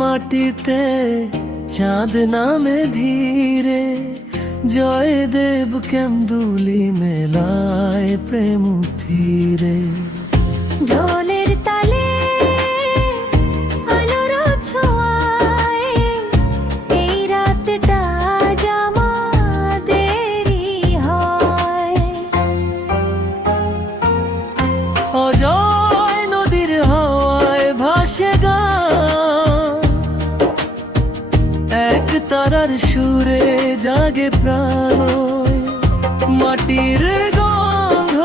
মাটিতে চাঁদ নামে ধীরে জয় দেব কেন্দুলি মেলায় প্রেম ফিরে ঢোলের তারার সুরে জাগে প্রাণ। মাটির গন্ধ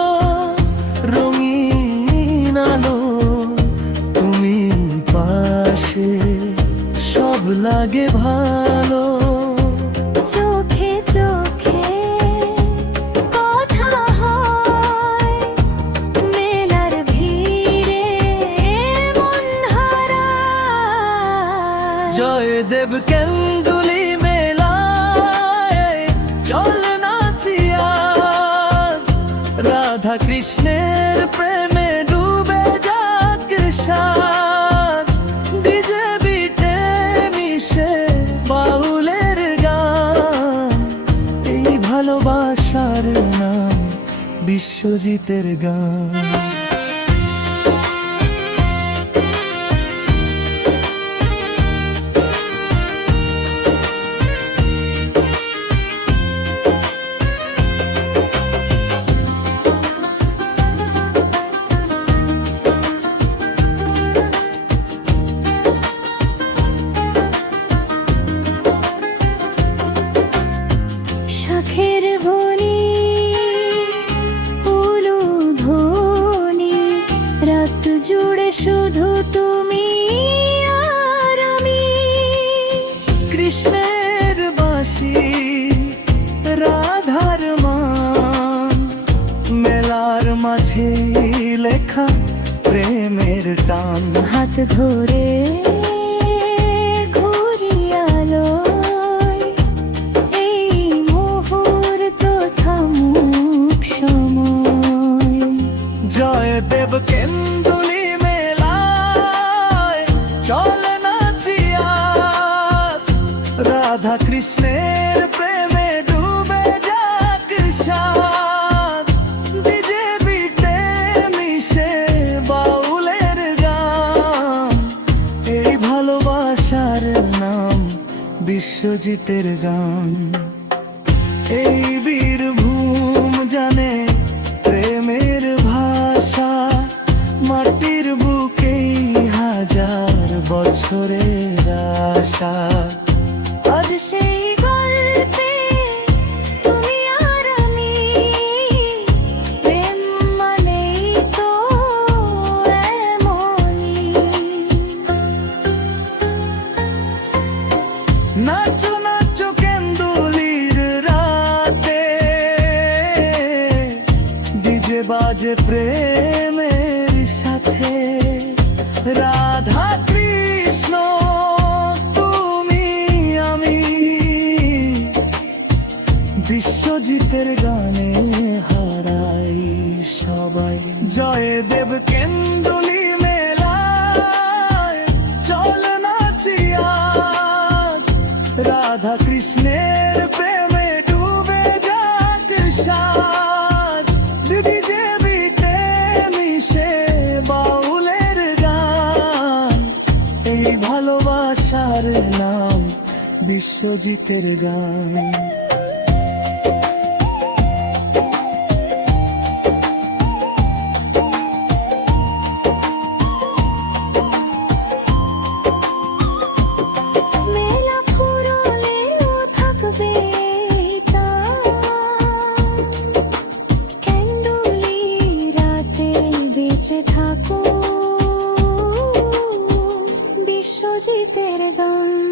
রঙিন আলো তুমি পাশে সব লাগে ভালো। চোখে চোখে কথা হয় মেলার ভিড়ে মন হারায়। জয় দেব কেন্দুলি রাধা কৃষ্ণের প্রেমে ডুবে যাক সাজ। ডিজে বিটে মিশে বাউলের গান। এই ভালোবাসার নাম বিশ্বজিতের গান। মাঝে লেখা প্রেমের টান। হাত ধরে জয় দেব কেন্দুলি মেলায় চল রাধা কৃষ্ণের বিশ্বজিতের গান। এই বীরভূম জানে প্রেমের ভাষা মাটির বুকেই হাজার বছরের আশা। আজ সেই বাজে প্রেমের সাথে। রাধা কৃষ্ণ, তুমি আমি। বিশ্বজিতের গানে হারাই সবাই। জয় দেব কেন্দুলি মেলায় চল নাচি আজ। রাধা কৃষ্ণের প্রেমে ডুবে যাক সাজ। মিশে বাউলের গান এই ভালোবাসার নাম বিশ্বজিতের গান। যে ঠাকুর বিশ্বজিতের দল